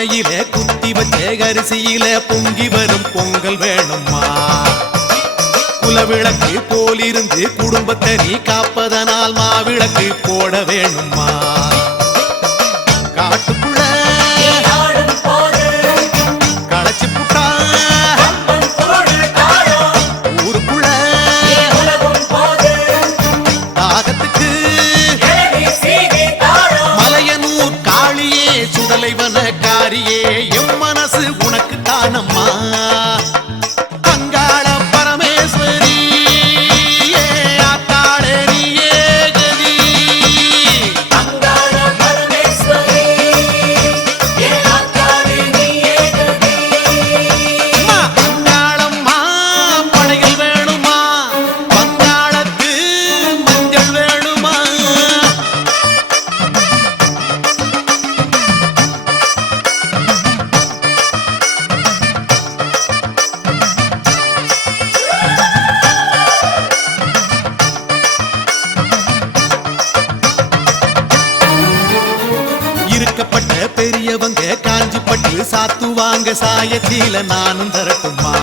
பானையில குத்தி வச்ச அரிசியில பொங்கி வரும் பொங்கல் வேணுமா? குலவிளக்கு போலிருந்து குடும்பத்தை நீ காப்பதனால் மாவிளக்கு போட வேணுமா? காட்டுக்குள்ள களைச்சு புட்டா ஊருக்குள்ள தாகத்துக்கு மலையனூர் காளியே சுடலைவன காரியே எம் மனசு உனக்கு தானம்மா. அங்காள பரமேஸ்வரி ஆத்தாளே நீயே கதி. அங்காள பரமேஸ்வரி ஆத்தாளே நீயே கதி. அங்காளம்மா படைகள் வேணுமா? பங்காளத்து மஞ்சள் வேணுமா? இருக்கப்பட்ட பெரியவங்க காஞ்சிப்பட்டு சாத்துவாங்க சாயத்தில நானும் தரட்டுமா?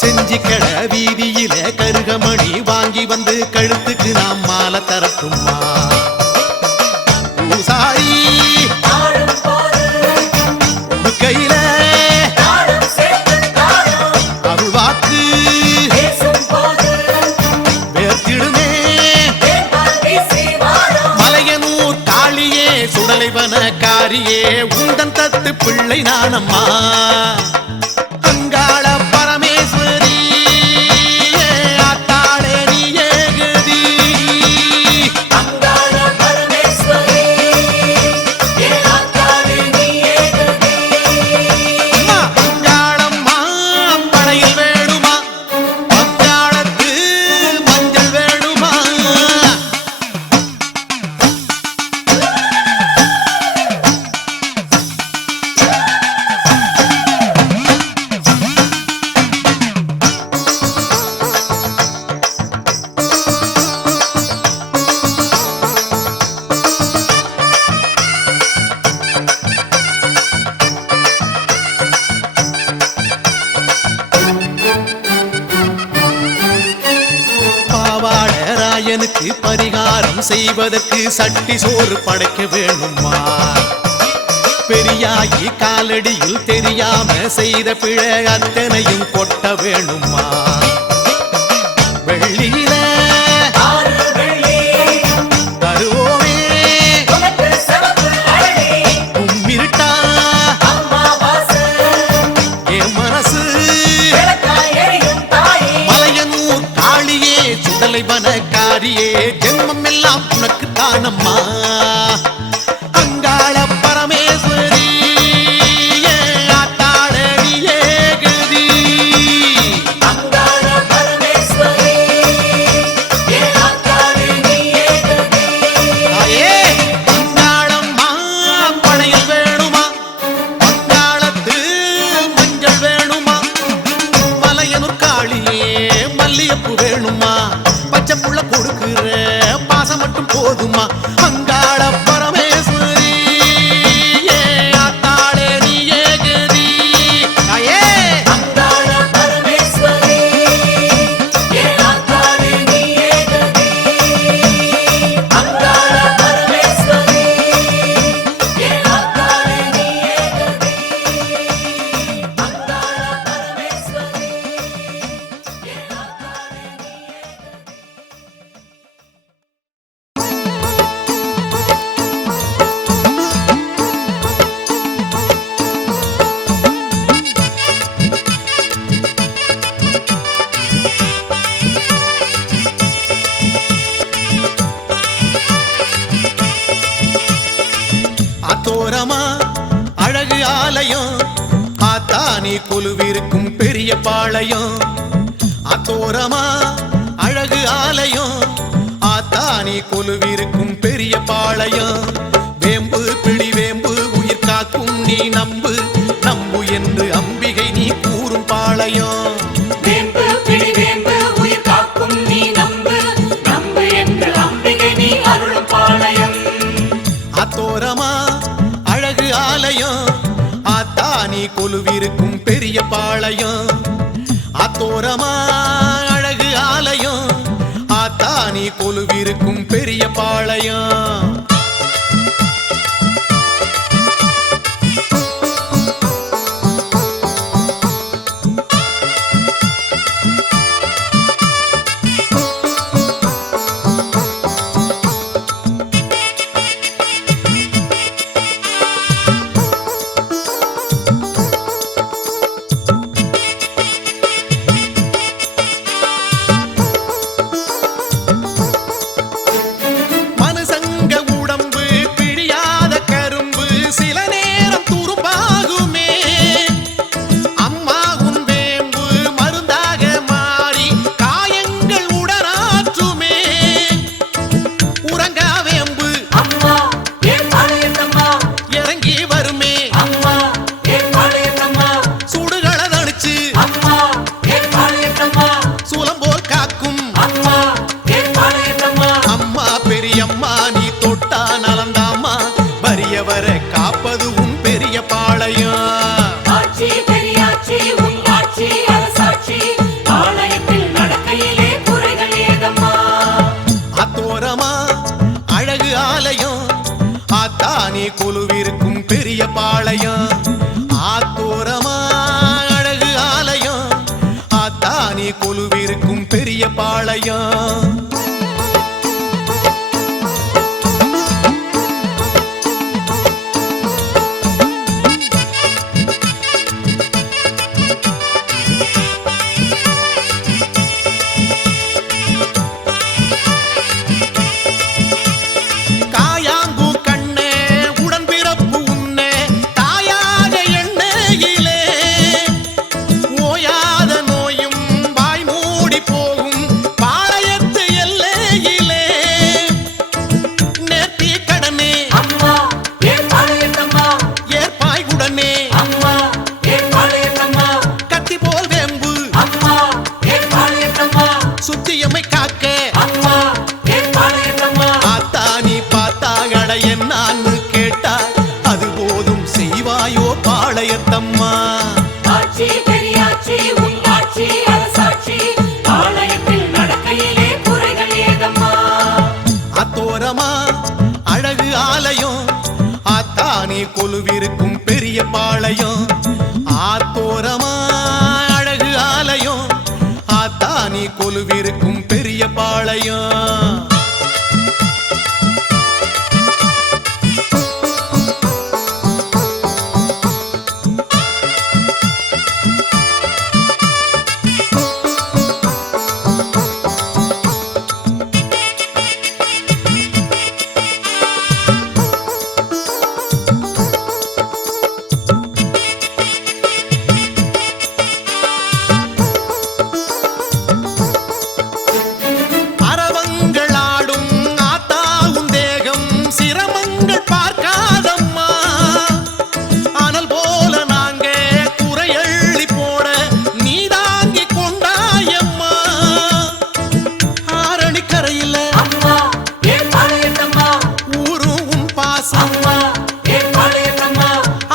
செஞ்சிக்கட வீதியில கருகமணி வாங்கி வந்து கழுத்துக்கு நாம் மாலை தரட்டுமா? பூசாரி கையில அருள்வாக்கு வேர்த்திடுமே மலையனூர் காளியே சுடலைவன காரியே உந்தன் தத்து பிள்ளை நானம்மா. அங்காள பரமேஸ்வரி ஆத்தாளே நீயே கதி. அங்காள பரமேஸ்வரி ஆத்தாளே நீயே கதி. அங்காளம்மா படையில் வேணுமா? பங்காளத்து மஞ்சள் வேணுமா? பாவாட ராயனுக்கு பரிகாரம் செய்வதற்கு சட்டி சோறு படைக்க வேணுமா? பெரியாயி காலடியில் தெரியாம செய்த பிழை அத்தனையும் கொட்ட வேணுமா? வெள்ளியில தருவோமே கும்மிருட்டா என் மனசு மலையனூர் காளியே சுடலைவன காரியே ஜென்மம் எல்லாம் உனக்கு தானம்மா. அங்காள பரமேஸ்வரி ஆத்தாளே நீயே கதி. அங்காள பரமேஸ்வரி ஆத்தாளே நீயே கதி. தாயே அங்காளம்மா படையில் வேணுமா? பங்காளத்து மஞ்சள் வேணுமா? மலையனூர் காளியே மல்லியப்பு வேணுமா? பச்சை புள்ள கொடுக்கிற பாசம் மட்டும் போதுமா? அங்காள பரமேஸ்வரி ஆத்தாளே நீயே கதி. தாயே அங்காள பரமேஸ்வரி ஆத்தாளே நீயே கதி. அங்காள பரமேஸ்வரி ஆத்தாளே நீயே கதி. அங்காள பரமேஸ்வரி அத்தோரமா அழகு ஆலயம் ஆத்தானி கொலுவிருக்கும் பெரிய பாளையம். அத்தோரமா அழகு ஆலயம் ஆத்தானி கொலுவிருக்கும் பெரிய பாளையம். வேம்பு பிடி வேம்பு உயிர் காக்கும் நீ நம்பு நம்பு என்று அம்பிகை நீ கூறும் பாளையம். வேம்பு பிடி வேம்பு உயிர் காக்கும் நீ நம்பு நம்பு என்று அம்பிகை நீ அருளும் பாளையம். அத்தோரமா அழகு ஆலயம் கொலுவிருக்கும் பெரிய பாளையம் ஆத்தோரமா அழகு ஆலயம் ஆத்தானி கொலுவிருக்கும் பெரிய பாளையம் காப்பது உன் பெரிய பாளையம் ஆட்சி பெரியாட்சி உன் ஆட்சி அரசாட்சி பாளையத்தில் நடக்கையிலே குறைகள் ஏதம்மா ஆத்தோரமா அழகு ஆலயம் ஆத்தானி கொலுவிருக்கும் பெரிய பாளையம் ஆத்தோரமா அழகு ஆலயம் ஆத்தானி கொலுவிருக்கும் பெரிய பாளையம் சுத்தியமை காக்க ஆத்தானி பார்த்தாகட என்னான்னு கேட்டா அது போதும் செய்வாயோ பாளையத்தம்மா ஆட்சி பெரியாட்சி உன் ஆட்சி அரசாட்சி பாளையத்தில் நடக்கையிலே குறைகள் ஏதம்மா ஆத்தோரமா அழகு ஆலயம் ஆத்தானி கொலுவிருக்கும் பெரிய பாளையம் ஆத்தோரமா அழகு ஆலயம் ஆத்தானி கொலுவிருக்கும் பெரிய பாளையம்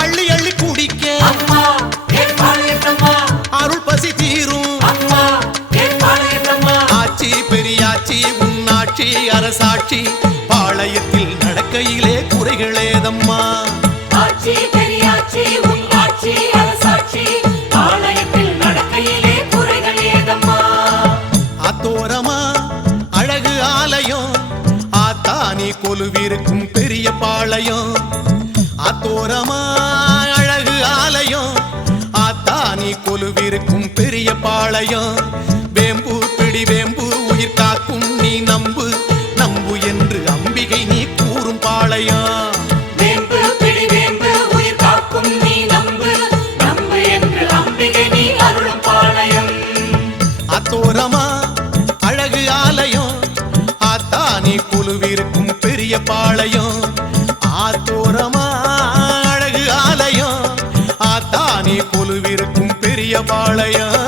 அள்ளி அள்ளி குடிக்க அருள் பசி தீரும் ஆட்சி பெரியாட்சி உன்னாட்சி அரசாட்சி பாளையத்தில் நடக்கையிலே குறைகளேதம்மா ஆட்சி பெரியாட்சி உன் ஆட்சி அரசாட்சி பாளையத்தில் நடக்கையிலே குறைகள் ஏதம்மா ஆத்தோரமா அழகு ஆலயம் ஆத்தானி கொலுவிருக்கும் பெரிய பாளையம் ஆத்தோரமா அழகு ஆலயம் ஆத்தானி கொலுவிருக்கும் பெரிய பாளையம் வேம்பு பிடி வேம்பு உயிர் காக்கும் நீ நம்பு நம்பு என்று அம்பிகை நீ கூறும் பாளையம் வேம்பு பிடி வேம்பு உயிர் காக்கும் நீ நம்பு நம்பு என்று அம்பிகை நீ அருளும் பாளையம் ஆத்தோரமா அழகு ஆலயம் ஆத்தானி கொலுவிருக்கும் பெரிய பாளையம் ஆத்தோரமா அழகு ஆலயம் ஆத்தானி கொலுவிருக்கும் பெரிய பாளையம்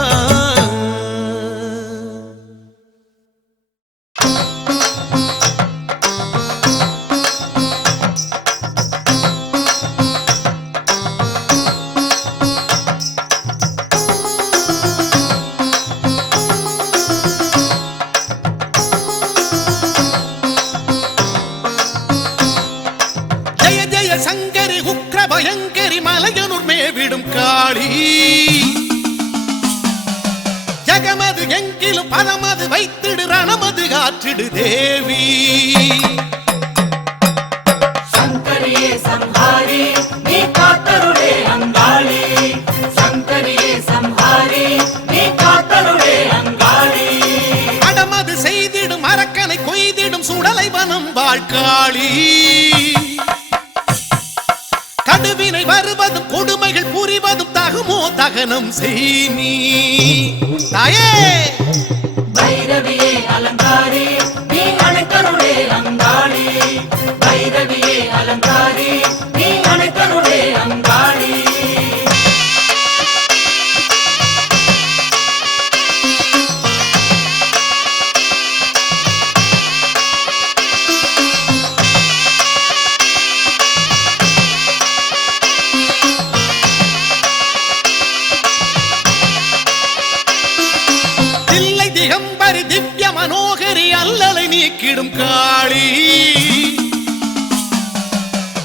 ஜெய சங்கரி உக்ர பயங்கரி மலையனூர் மேவிடும் காளி ஜகமது எங்கிலும் பதமது வைத்திடு ரணமது காற்றிடு தேவி சங்கரியே சம்ஹாரி நீ காத்தருளே அங்காளி சங்கரியே சம்ஹாரி நீ காத்தருளே அங்காளி அடமது செய்திடும் அரக்கனை கொய்திடும் சுடலை வனம் வாழ்காளி கடுவினை வருவதும் கொடுமைகள் புரிவதும் தகுமோ தகனம் செய் நீ தாயே பைரவியே அலங்காரி நீ அணைக்கருளே அங்காளி பைரவியே அலங்காரி நீ அணைக்கருளே அங்காளி திகம்பரி திவ்ய மனோகரி அல்லலை நீக்கிடும் காளி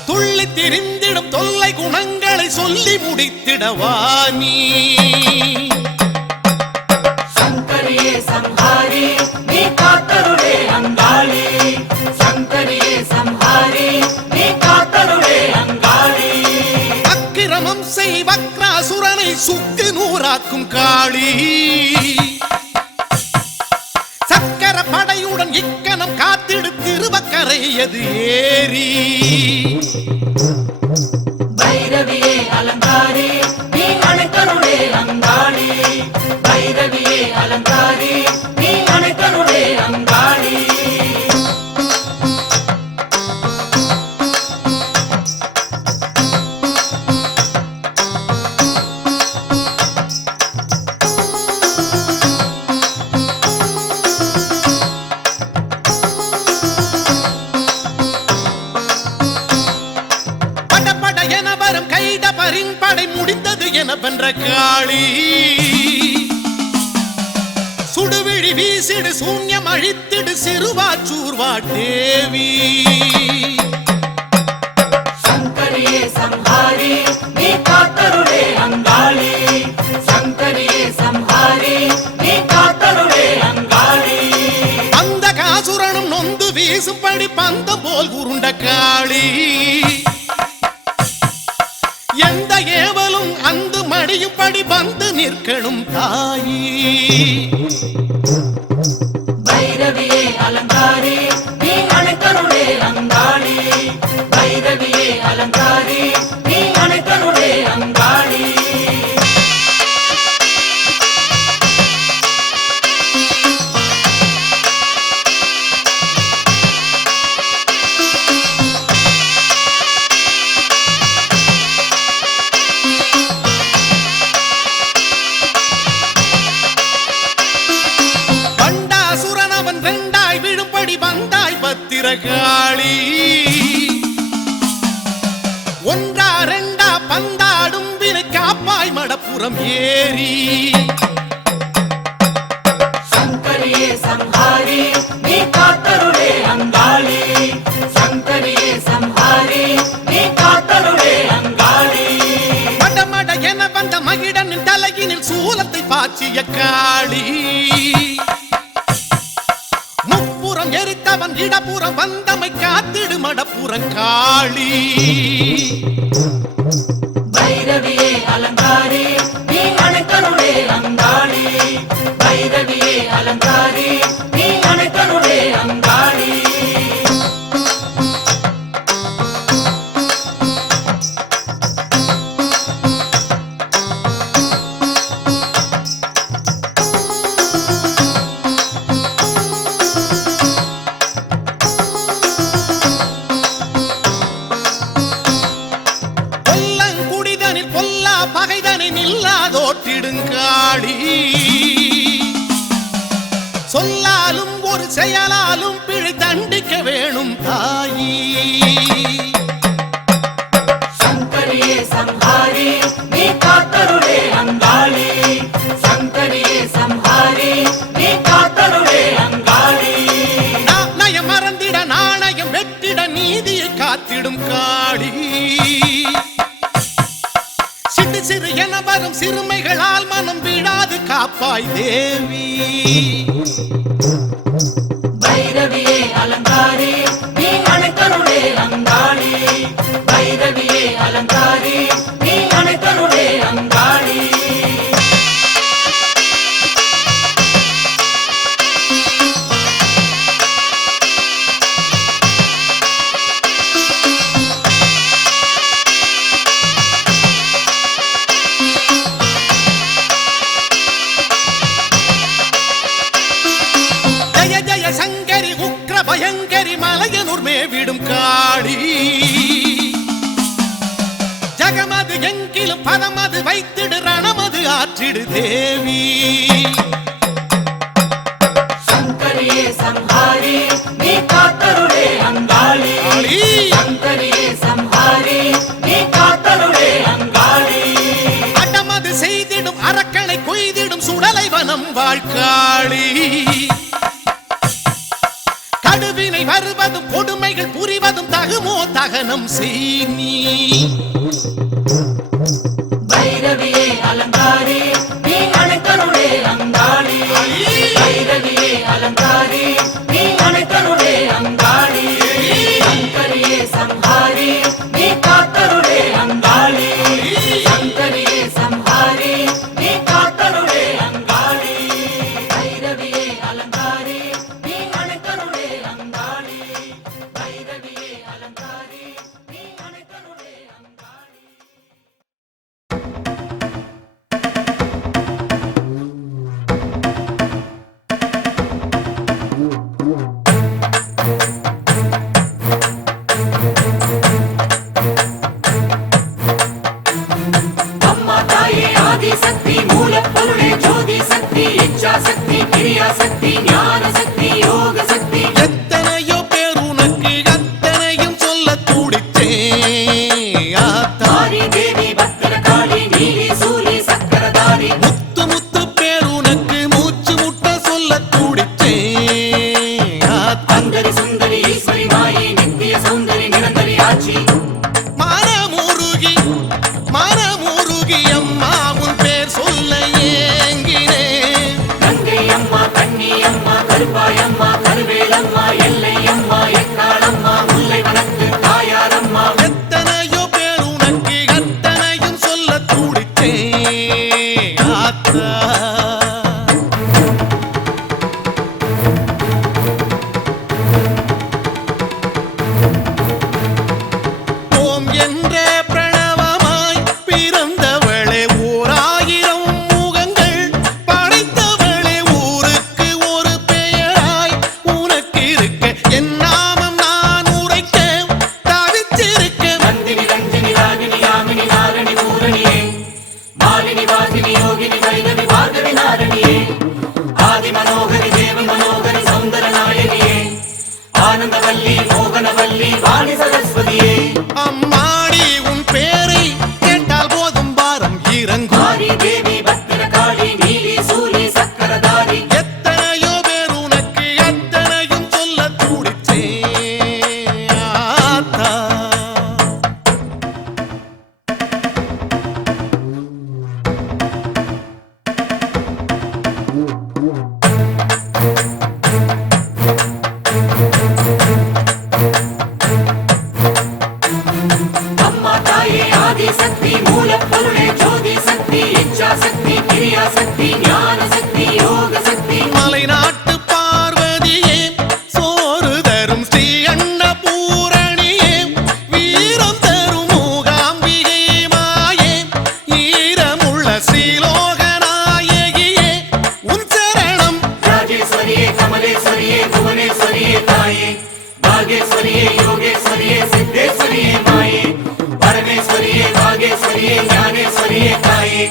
துள்ளி திரிந்திடும் தொல்லை குணங்களை சொல்லி முடித்திடவா நீ சங்கரியே சம்ஹாரி நீ காத்தருளே அங்காளி சங்கரியே சம்ஹாரி நீ காத்தருளே அங்காளி அக்கிரமம் செய் வக்ராசுரனை சுக்கு நூறாக்கும் காளி படையுடன் இக்கணம் காத்திடு திருவக்கரையது ஏறி பைரவியே அலங்காரி நீ அணைக்கருளே அங்காளி பைரவியே அலங்காரி நீ அணைக்கருளே அங்காளி படை முடிந்தது என வென்ற காளி சுடுவிழி வீசிடு சூன்யம் அழித்திடு சிறுவாச்சூர்வா தேவி சங்கரியே சம்ஹாரி நீ காத்தருளே அங்காளி சங்கரியே சம்ஹாரி நீ காத்தருளே அங்காளி அந்த காசுரனும் நொந்து வீசும்படி பந்தம் போல் உருண்ட காளி எந்த ஏவலும் அந்த மடியும்படி வந்து நிற்கணும் தாயி பைரவியே அலங்காரி நீ அணைக்கருளே அங்காளி பைரவியே அலங்காரி நீ அணைக்கருளே அங்காளி காளி ஒன்றா ரெண்டா பந்தாடும் வினை காப்பாய் மடப்புறம் ஏறி சங்கரியே சம்ஹாரி நீ காத்தருளே அங்காளி சங்கரியே சம்ஹாரி நீ காத்தருளே அங்காளி மடமட என வந்த மகிடனின் தலையினில் சூலத்தை பாய்ச்சிய காளி முப்புறம் எரித்தவன் இடப்புறம் வந்தமை காத்திடு மடப்புறம் காளி பைரவியே அலங்காரி நீ அணைக்கருளே அங்காளி பைரவியே அலங்காரி நீ அணைக்கருளே அங்காளி காளி சொல்லாலும் ஒரு செயலாலும் பிழை தண்டிக்க வேணும் தாயி சங்கரியே சம்ஹாரி நீ காத்தருளே அங்காளி சங்கரியே சம்ஹாரி நீ காத்தருளே அங்காளி நாணயம் மறந்திட நாணயம் வெட்டிட நீதியை காத்து காத்திடும் காளி சிறு சிறு என வரும் சிறுமைகளால் மனம் விடாது காப்பாய் தேவி பைரவியே அலங்காரி நீ அனைத்தருளே அங்காளி பைரவியே அலங்காரி நீ அனைத்தருளே அங்காளி சங்கரி உக்ர பயங்கரி மலையனூர் மேவிடும் காளி ஜகமது எங்கிலும் பதமது வைத்திடு ரணமது ஆற்றிடு தேவி சங்கரியே சம்ஹாரி நீ காத்தருளே அங்காளி சங்கரியே சம்ஹாரி நீ காத்தருளே அங்காளி அடமது செய்திடும் அரக்கனை கொய்திடும் சுடலை வனம் வாழ்காளி கடுவினை வருவதும் கொடுமைகள் புரிவதும் தகுமோ தகனம் செய் நீ பைரவியே அலங்காரி நீ அனைத்தருளே அங்காளி பைரவியே அலங்காரி நீ அனைத்தருளே அங்காளி சங்கரியே சம்ஹாரி நீ காத்தருளே அங்காளி சங்கரியே சம்ஹாரி நீ காத்தருளே அங்காளி பைரவியே அலங்காரி நீ அனைத்தருளே அங்காளி பைரவியே அலங்காரி நீ அனைத்தருளே அங்காளி அம்மா தாயே ஆதி சக்தி மூலப்பொருளே ஜோதி சக்தி இச்சா சக்தி கிரியா சக்தி ஞான சக்தி யோக சக்தி எத்தனையோ பேர் உனக்கு அத்தனையும் சொல்ல துடித்தேன் தாரி தேவி பத்திரகாளி நீலி சூலி சக்கரதாரி முத்து முத்து பேர் உனக்கு மூச்சு முட்ட சொல்ல துடித்தேன் அந்தரி சுந்தரி ஈஸ்வரி மாயி நித்திய சௌந்தரி நிரந்தரி ஆட்சி மனமுருகி அம்மா உன் பேர் சொல்ல ஏங்கினேன் கங்கை அம்மா கண்ணி அம்மா கருப்பாய் அம்மா கருவேலம்மா எல்லை அம்மா எக்காளம்மா முல்லை வனத்து தாயாரம்மா எத்தனையோ பேர் உனக்கு அத்தனையும் சொல்ல துடித்தேன் ஆத்தா ஓம் என்ற பிரணவமாய் பிறந்தவளே ஓர் ஆயிரம் முகங்கள் படைத்தவளே ஊருக்கு ஒரு பெயராய் உனக்கு இருக்க என் நாமம் நான் உரைக்க தவிச்சிருக்க நந்தினி ரஞ்சினி ராகினி யாமினி நாரணி பூரணியே மாலினி வாசினி யோகினி வைகவி பார்கவி நாரணியே ஆதி மனோகரி தேவி மனோகரி சௌந்தர நாயகியே ஆனந்தவல்லி மோகனவல்லி வாணி சரஸ்வதியே அம்மாடி உன் பேரை கேட்டால் போதும் பாரம் இறங்கும் ஆதி தேவி பத்திரகாளி நீலி சூலி சக்கரதாரி எத்தனையோ பேர் உனக்கு அத்தனையும் சொல்ல துடித்தேன் ஆத்தா அம்மா தாயே ஆதி சக்தி மூலப்பொருளே ஜோதி சக்தி இச்சா சக்தி கிரியா சக்தி ஞான சக்தி யோக சக்தி மலைநாட்டு பார்வதியே சோறு தரும் ஸ்ரீ அன்னபூரணியே வீரம் தரும் மூகாம்பிகை மாயே ஈரமுள்ள ஸ்ரீலோகநாயகியே உன் சரணம் ராஜேஸ்வரியே கமலேஸ்வரியே புவனேஸ்வரியே தாயே பாகேஸ்வரியே யோகேஸ்வரியே சித்தேஸ்வரியே மாயே பரமேஸ்வரியே பாகேஸ்வரியே ஞானேஸ்வரியே தாயே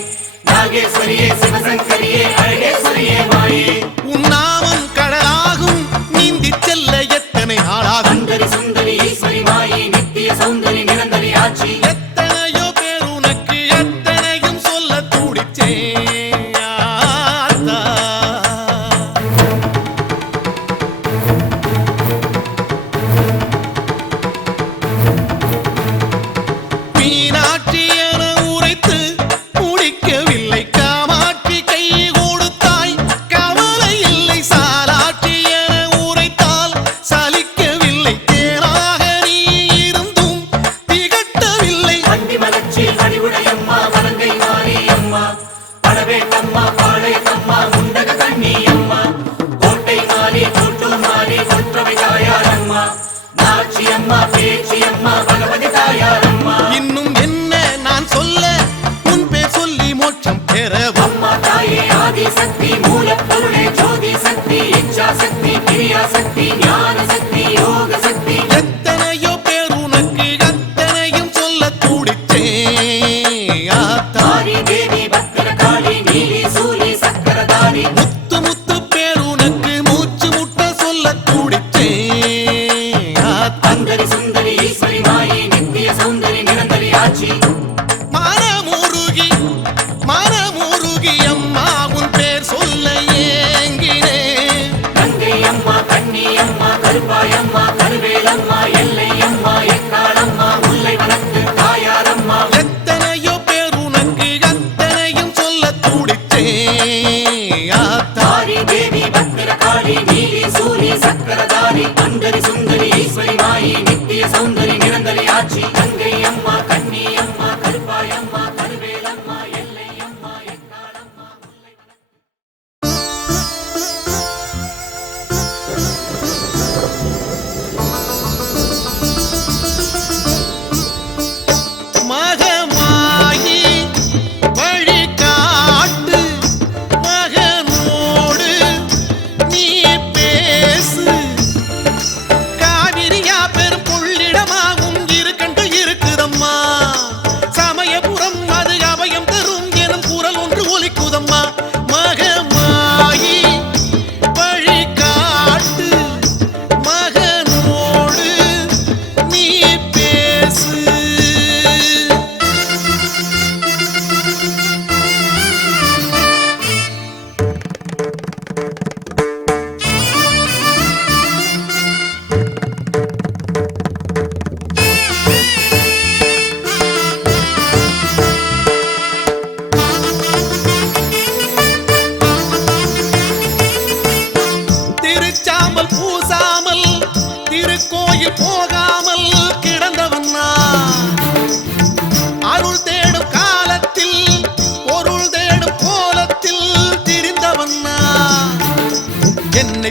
நாகேஸ்வரியே சிவசங்கரியே அழகேஸ்வரியே மாயே உன் நாமம் கடலாகும் நீந்தி செல்ல எத்தனை நாளாகும் அந்தரி சுந்தரி ஈஸ்வரி மாயி நித்திய சௌந்தரி நிரந்தரி ஆட்சி எத்தனையோ பேர் உனக்கு எத்தனையும் சொல்ல துடிச்சேன் ஆத்தா.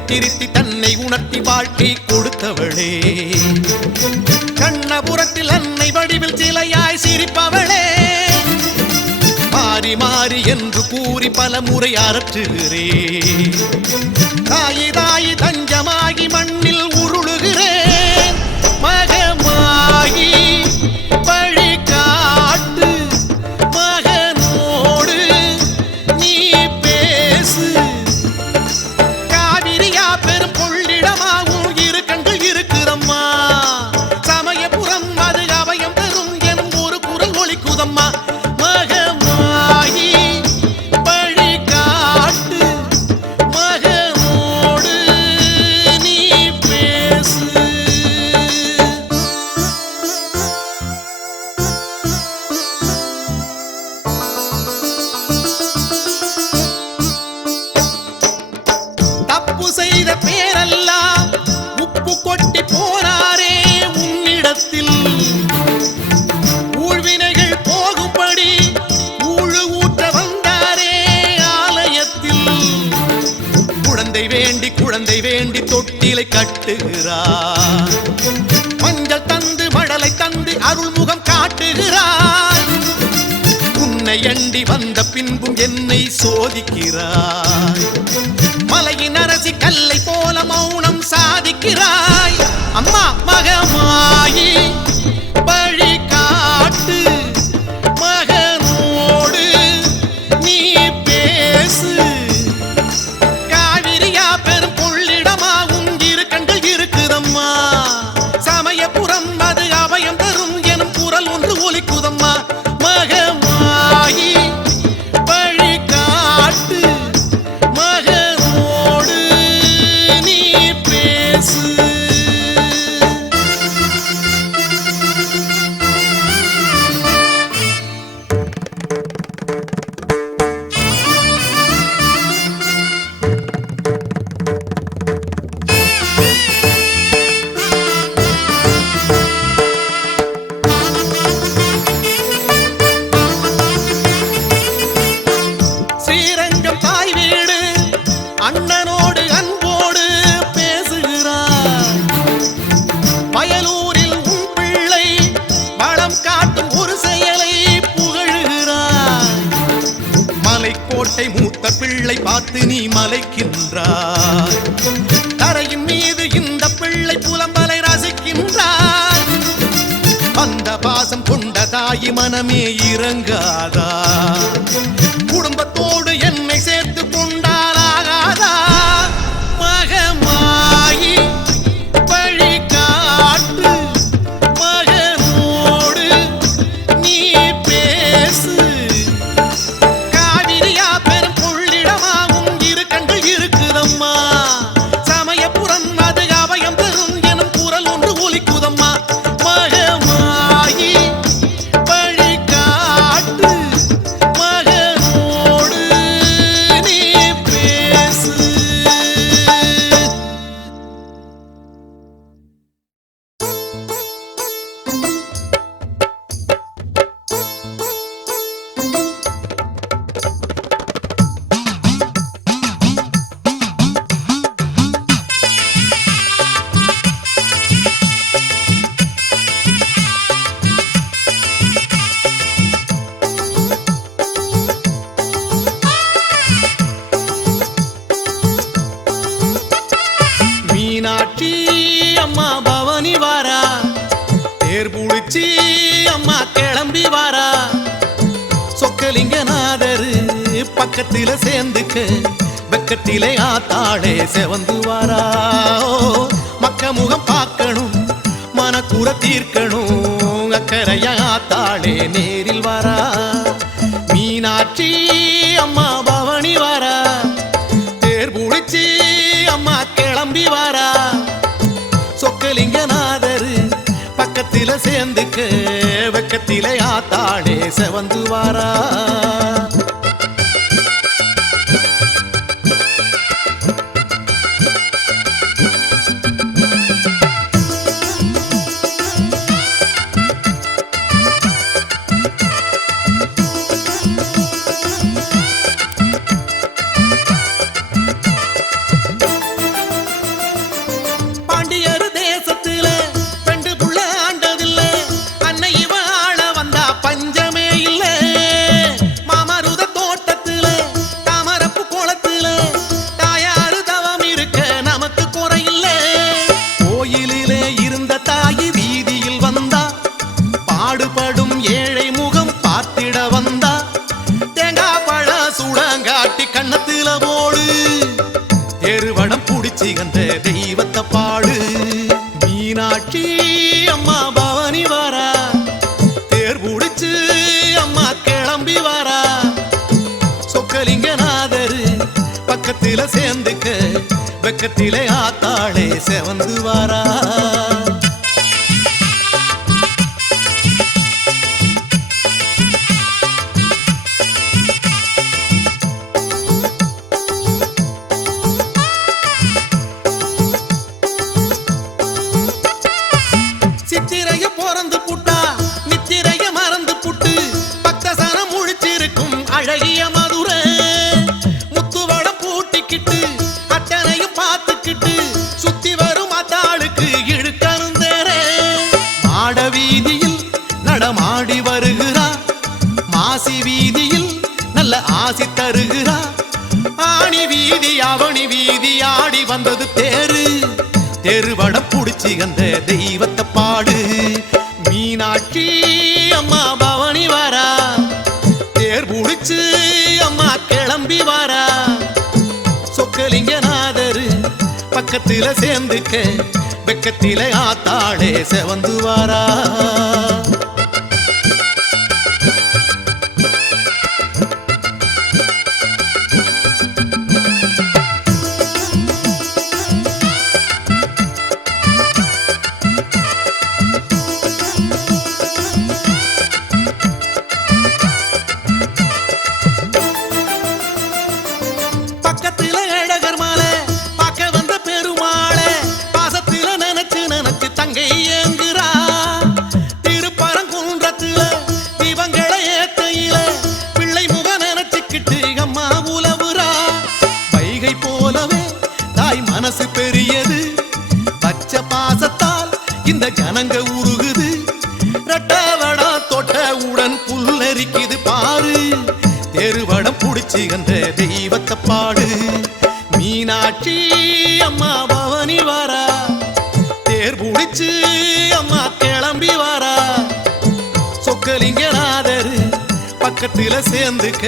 உன்னை திருத்தி தன்னை உணர்த்தி வாழ்க்கை கொடுத்தவளே கண்ணபுரத்தில் அன்னை வடிவில் சிலையாய் சிரிப்பவளே மாறி மாறி என்று கூறி பல முறை அரற்றுகிறே தாயி தாயி தஞ்சமாகி மண்ணில் உருளுகிறேன் மகமாகி வழி காட்டு மகனோடு நீ பேசு காவிரியா பெரும் கொள்ளிடமாகும் இரு கண்கள் இருக்குதம்மா சமயபுரம் அது அபயம் தரும் எனும் ஒரு குரல் ஒலிக்குதம்மா மகமாகி வழி காட்டு மகனோடு நீ பேசு தப்பு செய்த பேரெல்லாம் உப்பு கொட்டி போனாரே உன்னிடத்தில் ஊழ்வினைகள் போகும்படி ஊழு ஊற்ற வந்தாரே ஆலயத்தில் குழந்தை வேண்டி தொட்டிலை கட்டுகிறார் மஞ்சள் தந்து மழலை தந்து அருள்முகம் காட்டுகிறார் உன்னை அண்டி வந்த பின்பும் என்னை சோதிக்கிறாய் மலையின் அரசி கல்லை போல மௌனம் சாதிக்கிறாய் அம்மா மகமாயி வழி காட்டு மகனோடு நீ பேசு காவிரியா பெரும் கொள்ளிடமாகும் இரு கண்கள் இருக்குதம்மா சமயபுரம் அது அபயம் தரும் எனும் குரல் ஒன்று ஒலிக்குதம்மா மகமாயி வழி காட்டு மகனோடு நீ பேசு ஸ்ரீரங்கம் தாய் வீடு அண்ணனோடு அன்போடு பேசுகிறார் வயலூரில் உன் பிள்ளை வளம் காட்டும் ஒரு செயலை புகழுகிறார் மலைக்கோட்டை மூத்த பிள்ளை பார்த்து நீ மலைக்கின்றார் தரையின் மீது இந்த பிள்ளை புலம்பலை ரசிக்கின்றார் அந்த பாசம் கொண்ட தாய் மனமே இறங்காதா குடும்பத்தோடு என்னை சேர்த்து கொண்டாலாகாதா மகமாயி வழி காட்டு மகனோடு நீ பேசு காவிரியா பெரும் கொள்ளிடமாகும் இரு கண்கள் இருக்குதம்மா சமயபுரம் அது அபயம் தரும் எனும் குரல் ஒன்று ஒலிக்குதம்மா மகமாயி வழி காட்டு மகனோடு நீ பேசு மீனாட்சி அம்மா பவனி வாரா தேர் புடிச்சி அம்மா கிளம்பி வாரா சொக்கலிங்கநாதரு பக்கத்தில சேர்ந்துக்க வெக்கத்திலே ஆத்தாளே செவந்து வாரா மக்க முகம் பார்க்கணும் மனக்குற தீர்க்கணும் அக்கறையா ஆத்தாளே நேரில் வாரா மீனாட்சி அம்மா பவனி வாரா தேர் புடிச்சி அம்மா கிளம்பி வாரா சொக்கலிங்கநாதரு பக்கத்தில சேர்ந்துக்க வெக்கத்திலே ஆத்தாளே செவந்து வாரா பாடுபடும் ஏழை முகம் பார்த்திட வந்தா தேங்காய் பழ சுடங்காட்டி கண்ணத்துல போடு தெருவடம் புடிச்சி அந்த தெய்வத்தை பாடு மீனாட்சி அம்மா பவனி வாரா தேர் புடிச்சு அம்மா கிளம்பி வாரா சொக்கலிங்கநாதரு பக்கத்தில சேர்ந்துக்க வெக்கத்திலே ஆத்தாளே செவந்து வாரா சித்திரைய பிறந்து புட்டா நித்திரைய மறந்து புட்டு பக்தசனம் முழிச்சிருக்கும் அழகிய மதுரை முத்துவடம் பூட்டிக்கிட்டு அத்தனையும் பார்த்துக்கிட்டு சுத்தி வரும் அத்தாளுக்கு இழுக்கருந்தேரே மாட வீதியில் நடமாடி வருகிறா மாசி வீதியில் நல்ல ஆசி தருகிறா ஆணி வீதி அவனி வீதி ஆடி வந்தது தேரு தெருவடம் புடிச்சி அந்த தெய்வத்தை பாடு மீனாட்சி அம்மா பவனி வாரா தேர் புடிச்சு அம்மா கிளம்பி வாரா சொக்கலிங்கநாதரு பக்கத்தில சேர்ந்துக்க வெக்கத்தில ஆத்தாளே செவந்து வாரா பக்கத்தில அழகர் மாலை பார்க்க வந்த பெருமாளே பாசத்தில நினைச்சு நினைச்சு தங்கை ஏங்குறா திருப்பரங்குன்றத்தில தீபங்களை ஏத்தையில பிள்ளை முக நினைச்சுக்கிட்டு அம்மா உலவுறா வைகை போலவே தாய் மனசு பெரியது பச்சை பாசத்தால் இந்த ஜனங்க உருகுது ரெட்டவடா தொட்டவுடன் புல்லரிக்குது பாரு தெருவடம் புடிச்சு அந்த தெய்வத்தை பாடு மீனாட்சி அம்மா பவனி வாரா தேர் புடிச்சு அம்மா கிளம்பி வாரா சொக்கலிங்கநாதரு பக்கத்தில சேர்ந்துக்க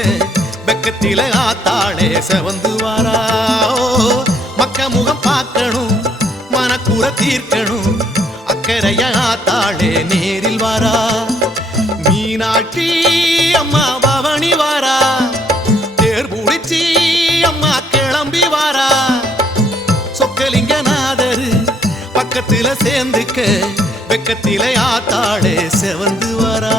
வெக்கத்தில ஆத்தாளே செவந்து வாரா மக்க முகம் பார்க்கணும் மனக்குற தீர்க்கணும் அக்கறைய ஆத்தாளே நேரில் வாரா மீனாட்சி அம்மா பவனி வாரா தேர் புடிச்சி அம்மா கிளம்பி வாரா சொக்கலிங்கநாதரு பக்கத்தில சேர்ந்துக்க வெக்கத்தில ஆத்தாளே செவந்து வாரா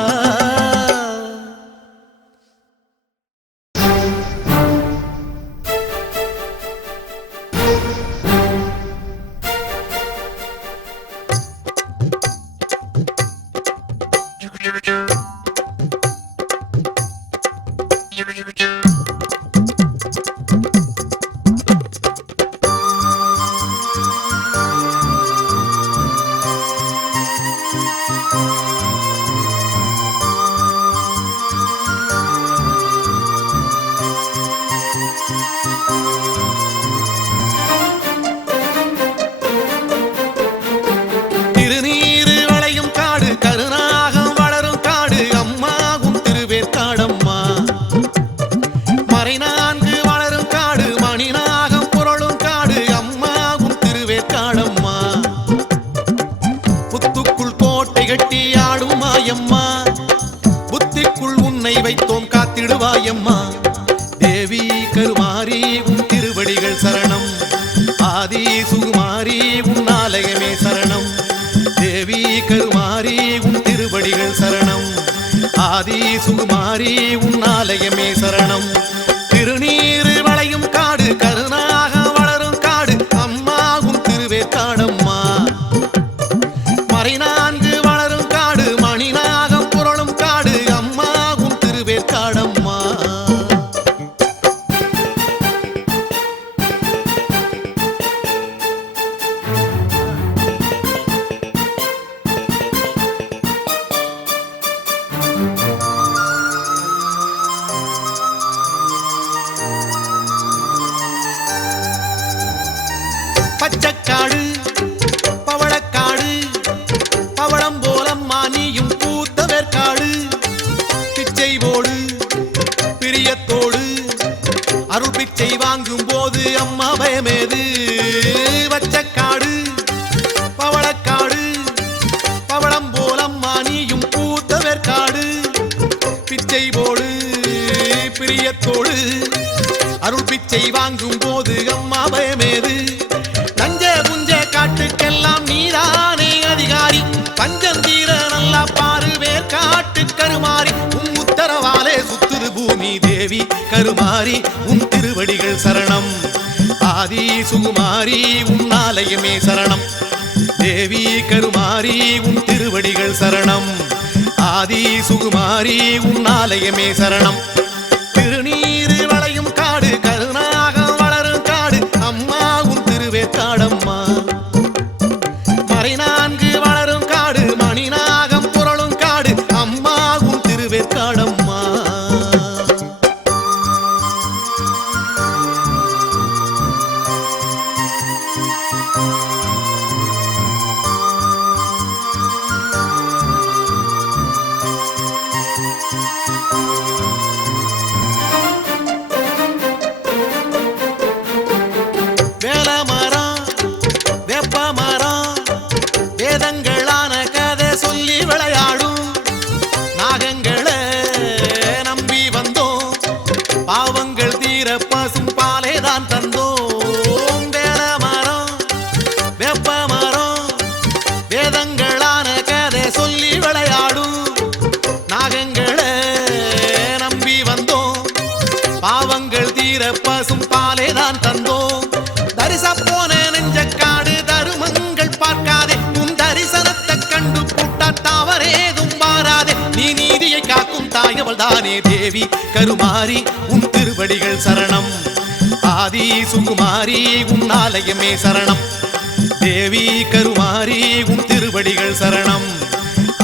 திருநீரு வளையும் காடு கருநாகம் வளரும் காடு அம்மாவும் திருவேற்காடம்மா மறைநான்கு வளரும் காடு மணிநாகம் புரளும் காடு அம்மாவும் திருவேற்காடம்மா புத்துக்குள் கோட்டை கட்டி ஆடும் மாயம்மா புத்திக்குள் உன்னை வைத்தோம் காத்திடுவாயம்மா தேவி கருமாரி உன் திருவடிகள் சரணம் ஆதி சுகுமாரி உன் ஆலயமே சரணம் தேவி கருமாரி உன் திருவடிகள் சரணம் ஆதி சுகுமாரி உன் ஆலயமே சரணம் திருநீரு வளையும் காடு கருணாக வளரும் காடு அம்மாவும் திருவேற்காடம்மா மறைநான்கு வளரும் காடு மணிநாகம் புரளும் காடு அம்மாவும் திருவேற்காடம்மா பிச்சை வாங்கும் போது அம்மா பயமேது வச்சக்காடு பவளக்காடு பவளம் போலம்மா நீயும் பூத்தவர்காடு பிச்சை போடு பிரியத்தோடு அருள் பிச்சை வாங்கும் போது அம்மா பயமேது நஞ்ச புஞ்ச காட்டுக்கெல்லாம் நீதானே அதிகாரி பஞ்சம் தீர நல்லா பாரு வேர்காட்டு கருமாறி உன் உத்தரவாலே சுத்துது பூமி தேவி கருமாறி உன் திருவடிகள் சரணம் ஆதி சுகுமாரி உன் ஆலயமே சரணம் தேவி கருமாரி உன் திருவடிகள் சரணம் ஆதி சுகுமாரி உன் ஆலயமே சரணம் திருநீரு வளையும் காடு கருணாகம் வளரும் காடு அம்மா உன் திருவேற்காடம்மா மறை நான்கு வளரும் காடு மணிநாகம் புரளும் காடு அம்மா உன் திருவேற்காடம்மா வேதங்களான கதை சொல்லி விளையாடும் நாகங்களை நம்பி வந்தோம் பாவங்கள் தீர பசும் பாலே தான் தந்தோம் வேல மரம் வெப்ப மரம் வேதங்களான கதை சொல்லி விளையாடும் நாகங்களை நம்பி வந்தோம் பாவங்கள் தீர பசும் பாலே தான் தந்தோம் தரிச போன நெஞ்சக்காடு தருமங்கள் பார்க்காதே உன் தரிசனத்தை கண்டு புட்டா தவறேதும் மாறாதே நீ நீதியை காக்கும் தாயவள் தானே தேவி கருமாரி உன் திருவடிகள் சரணம் ஆதி சுகுமாரி உன் ஆலயமே சரணம் தேவி கருமாரி உன் திருவடிகள் சரணம்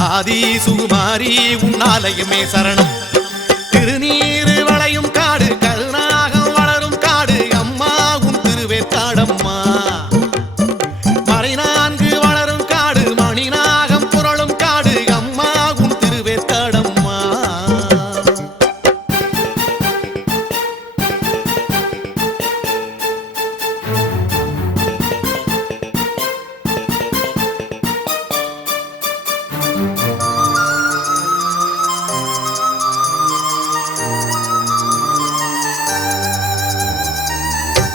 ஆதி சுகுமாரி உன் ஆலயமே சரணம் திருநீரு வளையும் காடு கருணாகம் வளரும் காடு அம்மா உன் திருவேற்காடம்மா மறை நான்கு வளரும் காடு மணிநாகம் புரளும் காடு அம்மா உன் திருவேற்காடம்மா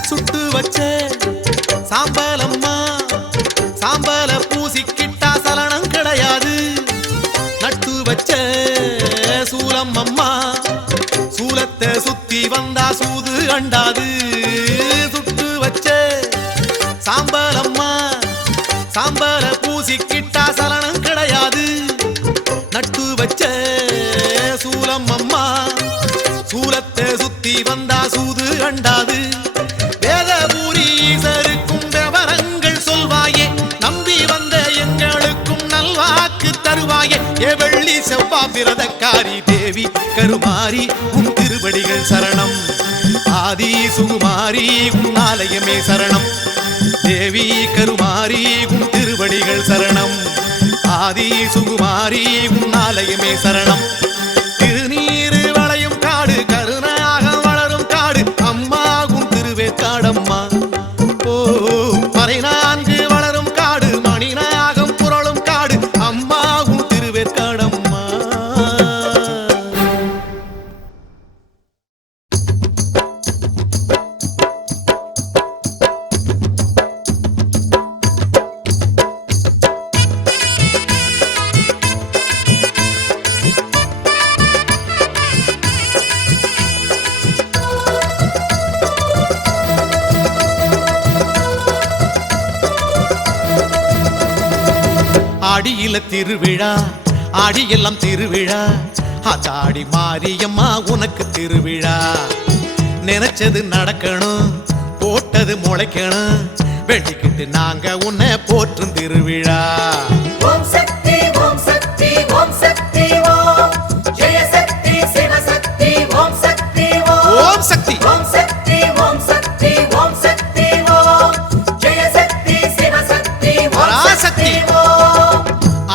சுட்டு வச்ச சாம்பலம்மா சாம்பல பூசிக்கிட்டா சலனம் கிடையாது நட்டு வச்ச சூலம் அம்மா சூலத்தை சுத்தி வந்தா சூது அண்டாது சுட்டு வச்ச சாம்பலம்மா சாம்பல பூசிக்கிட்டா சலனம் கிடையாது நட்டு வச்ச சூலம் அம்மா சூலத்தை சுத்தி வந்தா சூது அண்டாது வேதபுரீசருக்கும் விவரங்கள் சொல்வாயே நம்பி வந்த எங்களுக்கும் நல்வாக்கு தருவாயே வெள்ளி செவ்வா பிரதக்காரி தேவி கருமாரி உன் திருவடிகள் சரணம் ஆதி சுகுமாரி உன் ஆலயமே சரணம் தேவி கருமாரி உன் திருவடிகள் சரணம் ஆதி சுகுமாரி உன் ஆலயமே சரணம் திருநீரு வளையும் காடு கருணாகம் வளரும் காடு அம்மா உன் திருவேற்காடம்மா ஓ மறை நான்கு வளரும் காடு மணிநாகம் புரளும் காடு அம்மா உன் திருவேற்காடம்மா ஆடியில திருவிழா ஆடியெல்லாம் திருவிழா ஆத்தாடி மாரியம்மா உனக்கு திருவிழா நினைச்சது நடக்கணும் போட்டது முளைக்கணும் வெட்டிக்கிட்டு நாங்க உன்னை போற்றும் திருவிழா ஓம் சக்தி ஓம் சக்தி ஓம் சக்தி ஓம் ஜெய சக்தி சிவ சக்தி ஓம் சக்தி ஓம் சக்தி ஓம் சக்தி ஓம் சக்தி ஓம் சக்தி ஓம் ஜெய சக்தி சிவ சக்தி ஓம் சக்தி ஓம்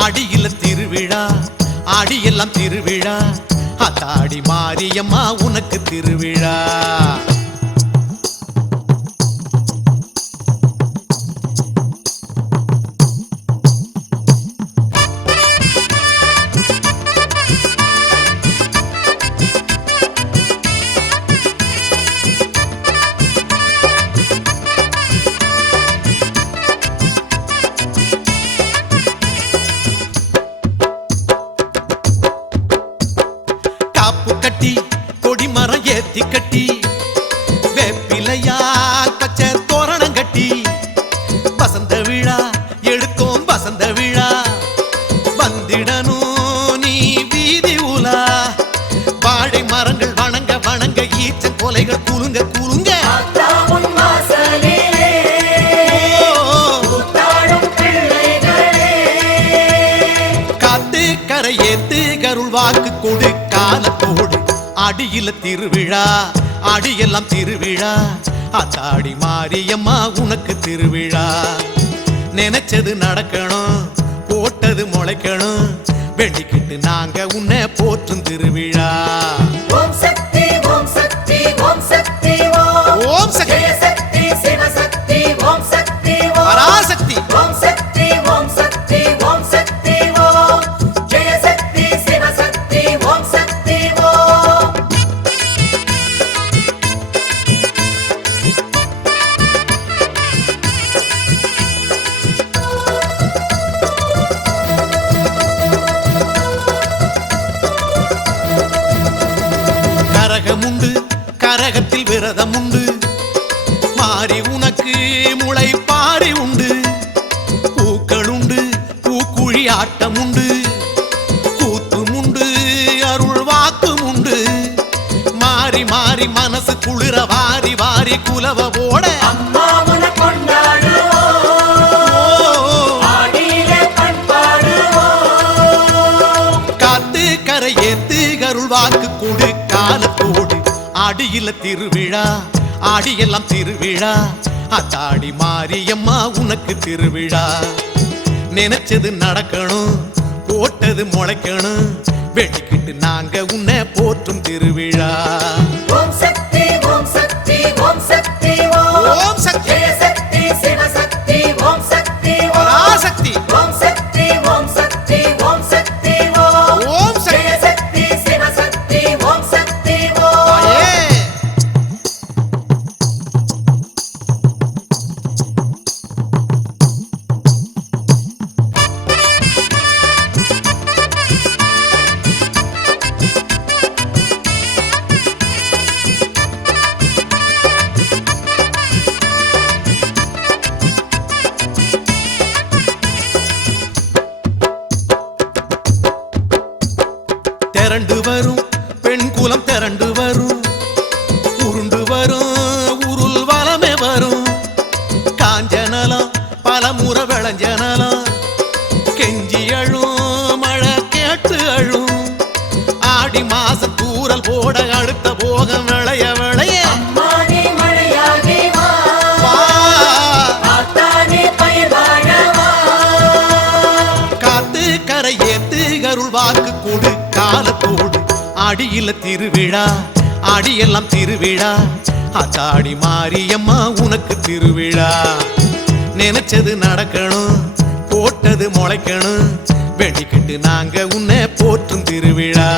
ஆடியில திருவிழா ஆடியெல்லாம் திருவிழா ஆத்தாடி மாரியம்மா உனக்கு திருவிழா காப்பு கட்டி கொடிமரம் ஏத்தி கட்டி வேப்பிலையால் பச்சை தோரணம் கட்டி வசந்த விழா எடுக்கும் வசந்த விழா வந்திடணும் நீ வீதி உலா வாழை மரங்கள் வணங்க வணங்க ஈச்சன் கொலைகள் குலுங்க குலுங்க ஆத்தாவும் வாசலிலே கூத்தாடும் பிள்ளைகளே காத்து கரையேத்து கருள் வாக்கு கொடு காலத்தோடு அடியில திருவிழா அடியெல்லாம் திருவிழா அத்தாடி மாரியம்மா உனக்கு திருவிழா நினைச்சது நடக்கணும் போட்டது முளைக்கணும் வேண்டிக்கிட்டு நாங்க உன்னை போற்றும் திருவிழா ஓம் சக்தி ஓம் சக்தி ஓம் சக்தி ஓம் ஓம் சக்தி ஜெய சக்தி சிவசக்தி ஓம் சக்தி ஓம் பராசக்தி ஓம் சக்தி ஓம் சக்தி ஓம் சக்தி ஓம் ஜெய சக்தி சிவசக்தி ஓம் சக்தி ஓம் கரகமுண்டு கரகத்தில் விரதம் உண்டு மாறி உனக்கு முளை பாரி உண்டு பூக்கள் உண்டு பூக்குழி ஆட்டம் உண்டு கூத்தும் உண்டு அருள் வாக்கும் உண்டு மாறி மாறி மனசு குளிர வாரி வாரி குலவ போட அம்மா உன்னை கொண்டாடுவோம் ஆடியிலே பண்பாடுவோம் காத்து கரையேத்து கருள் வாக்கு கொடு காலத்தோடு அடியில திருவிழா ஆடியெல்லாம் திருவிழா அத்தாடி மாரியம்மா உனக்கு திருவிழா நினைச்சது நடக்கணும் போட்டது முளைக்கணும் வெட்டிக்கிட்டு நாங்க உன்னை போற்றும் திருவிழா ஓம் சக்தி ஓம் சக்தி ஓம் சக்தி ஓம் ஓம் சக்தி ஜெய சக்தி சிவசக்தி ஓம் சக்தி ஓம் பராசக்தி ஓம் சக்தி ஓம் சக்தி ஓம் சக்தி ஓம் ஓம் சக்தி ஜெய சக்தி சிவசக்தி ஓம் சக்தி ஓம் தாயே. திரண்டு வரும் பெண் குலம் திரண்டு வரும் உருண்டு வரும் உருள் வளமே வரும் காஞ்சனலம் பலமுறை விளைஞ்சனலம் கெஞ்சி அழும் மழை கேட்டு அழும் ஆடி மாசம் தூரல் போட அடுத்த போகம் விளைய விளைய அம்மானே மழையாகி வா வா. ஆத்தானே பயிர் வாழவா காத்து கரையேத்து கருள் வாக்கு கொடு காலத்தோடு அடியில திருவிழா அடியெல்லாம் திருவிழா அத்தாடி மாரியம்மா உனக்கு திருவிழா நினைச்சது நடக்கணும் போட்டது முளைக்கணும் வேண்டிக்கிட்டு நாங்க உன்னை போற்றும் திருவிழா